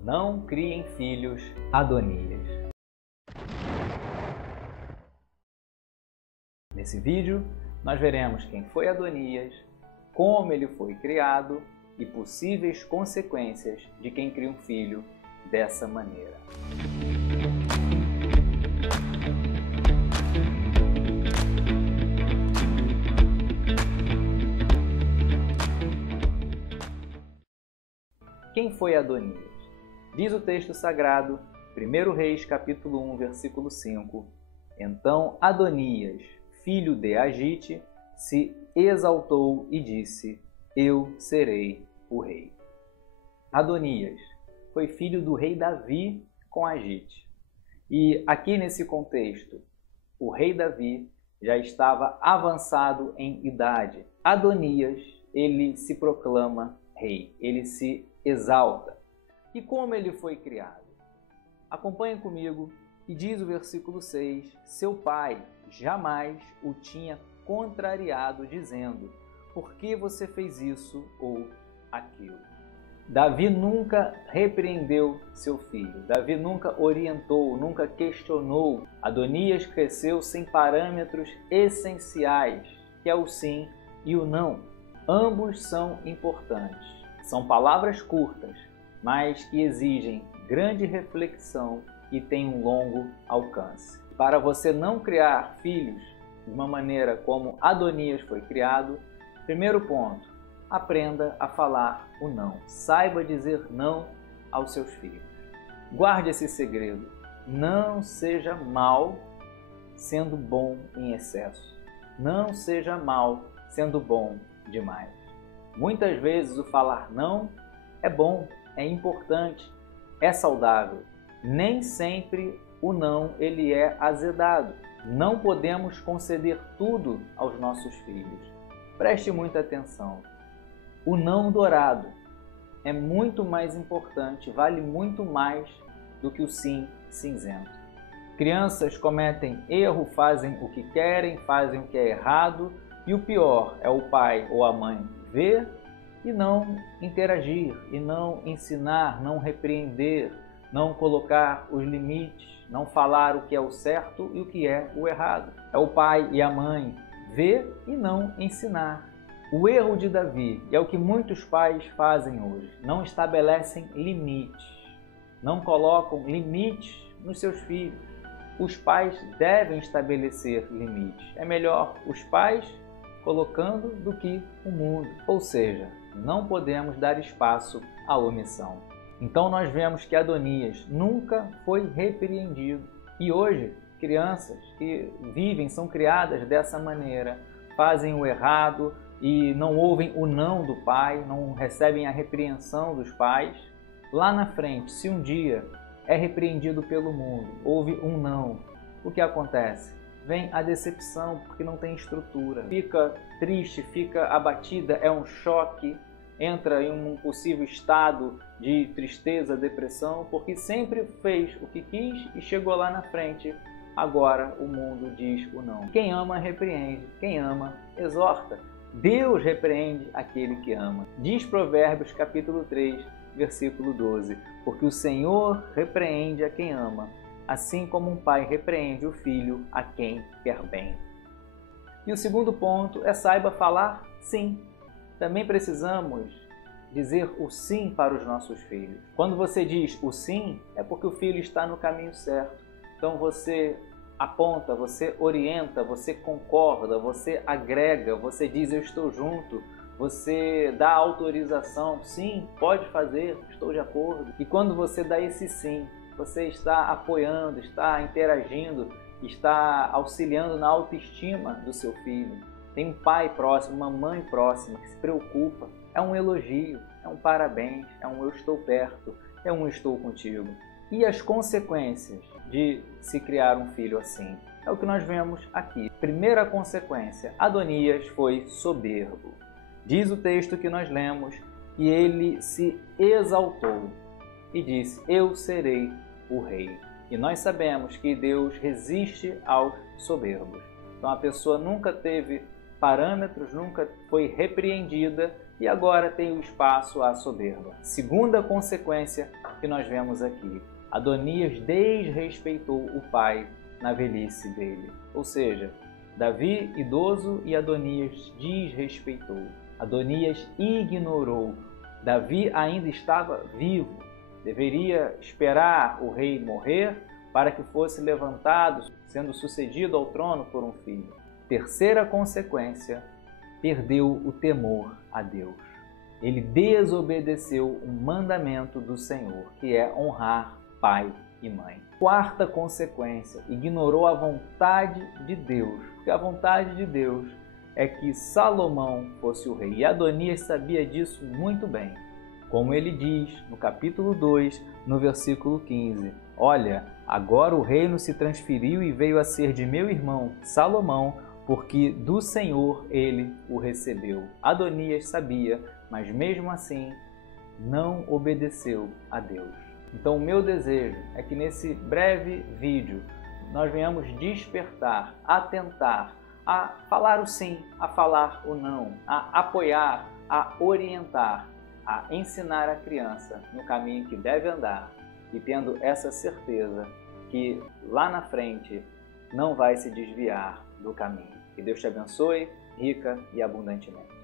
Não criem filhos Adonias. Nesse vídeo, nós veremos quem foi Adonias, como ele foi criado e possíveis consequências de quem cria um filho dessa maneira. Quem foi Adonias? Diz o texto sagrado, 1 Reis, capítulo 1, versículo 5. Então Adonias, filho de Agite, se exaltou e disse: Eu serei o rei. Adonias foi filho do rei Davi com Agite. E aqui nesse contexto, o rei Davi já estava avançado em idade. Adonias, ele se proclama rei, ele se exalta. E como ele foi criado? Acompanhe comigo e diz o versículo 6, seu pai jamais o tinha contrariado, dizendo: por que você fez isso ou aquilo? Davi nunca repreendeu seu filho, Davi nunca orientou, nunca questionou. Adonias cresceu sem parâmetros essenciais, que é o sim e o não. Ambos são importantes. São palavras curtas, mas que exigem grande reflexão e têm um longo alcance. Para você não criar filhos de uma maneira como Adonias foi criado, primeiro ponto, aprenda a falar o não. Saiba dizer não aos seus filhos. Guarde esse segredo. Não seja mau sendo bom em excesso. Não seja mau sendo bom demais. Muitas vezes o falar não é bom, é importante, é saudável. Nem sempre o não ele é azedado. Não podemos conceder tudo aos nossos filhos. Preste muita atenção. O não dourado é muito mais importante, vale muito mais do que o sim cinzento. Crianças cometem erro, fazem o que querem, fazem o que é errado, e o pior é o pai ou a mãe ver e não interagir, e não ensinar, não repreender, não colocar os limites, não falar o que é o certo e o que é o errado. É o pai e a mãe ver e não ensinar. O erro de Davi, e é o que muitos pais fazem hoje, não estabelecem limites, não colocam limites nos seus filhos. Os pais devem estabelecer limites. É melhor os pais colocando do que o mundo. Ou seja, não podemos dar espaço à omissão. Então nós vemos que Adonias nunca foi repreendido. E hoje, crianças que vivem, são criadas dessa maneira, fazem o errado e não ouvem o não do pai, não recebem a repreensão dos pais. Lá na frente, se um dia é repreendido pelo mundo, houve um não, o que acontece? Vem a decepção, porque não tem estrutura. Fica triste, fica abatida, é um choque, entra em um possível estado de tristeza, depressão, porque sempre fez o que quis e chegou lá na frente. Agora o mundo diz o não. Quem ama, repreende. Quem ama, exorta. Deus repreende aquele que ama. Diz Provérbios capítulo 3, versículo 12. Porque o Senhor repreende a quem ama, assim como um pai repreende o filho a quem quer bem. E o segundo ponto é saiba falar sim. Também precisamos dizer o sim para os nossos filhos. Quando você diz o sim, é porque o filho está no caminho certo. Então você aponta, você orienta, você concorda, você agrega, você diz eu estou junto, você dá autorização, sim, pode fazer, estou de acordo. E quando você dá esse sim, você está apoiando, está interagindo, está auxiliando na autoestima do seu filho. Tem um pai próximo, uma mãe próxima que se preocupa. É um elogio, é um parabéns, é um eu estou perto, é um eu estou contigo. E as consequências de se criar um filho assim? É o que nós vemos aqui. Primeira consequência, Adonias foi soberbo. Diz o texto que nós lemos que ele se exaltou e disse: eu serei o rei. E nós sabemos que Deus resiste aos soberbos. Então a pessoa nunca teve parâmetros, nunca foi repreendida e agora tem o espaço à soberba. Segunda consequência, que nós vemos aqui. Adonias desrespeitou o pai na velhice dele. Ou seja, Davi idoso e Adonias desrespeitou. Adonias ignorou. Davi ainda estava vivo. Deveria esperar o rei morrer para que fosse levantado, sendo sucedido ao trono por um filho. Terceira consequência, perdeu o temor a Deus. Ele desobedeceu o mandamento do Senhor, que é honrar pai e mãe. Quarta consequência, ignorou a vontade de Deus, porque a vontade de Deus é que Salomão fosse o rei. E Adonias sabia disso muito bem. Como ele diz no capítulo 2, no versículo 15, olha, agora o reino se transferiu e veio a ser de meu irmão Salomão, porque do Senhor ele o recebeu. Adonias sabia, mas mesmo assim não obedeceu a Deus. Então o meu desejo é que nesse breve vídeo nós venhamos despertar, atentar, a falar o sim, a falar o não, a apoiar, a orientar, a ensinar a criança no caminho que deve andar e tendo essa certeza que lá na frente não vai se desviar do caminho. Que Deus te abençoe rica e abundantemente.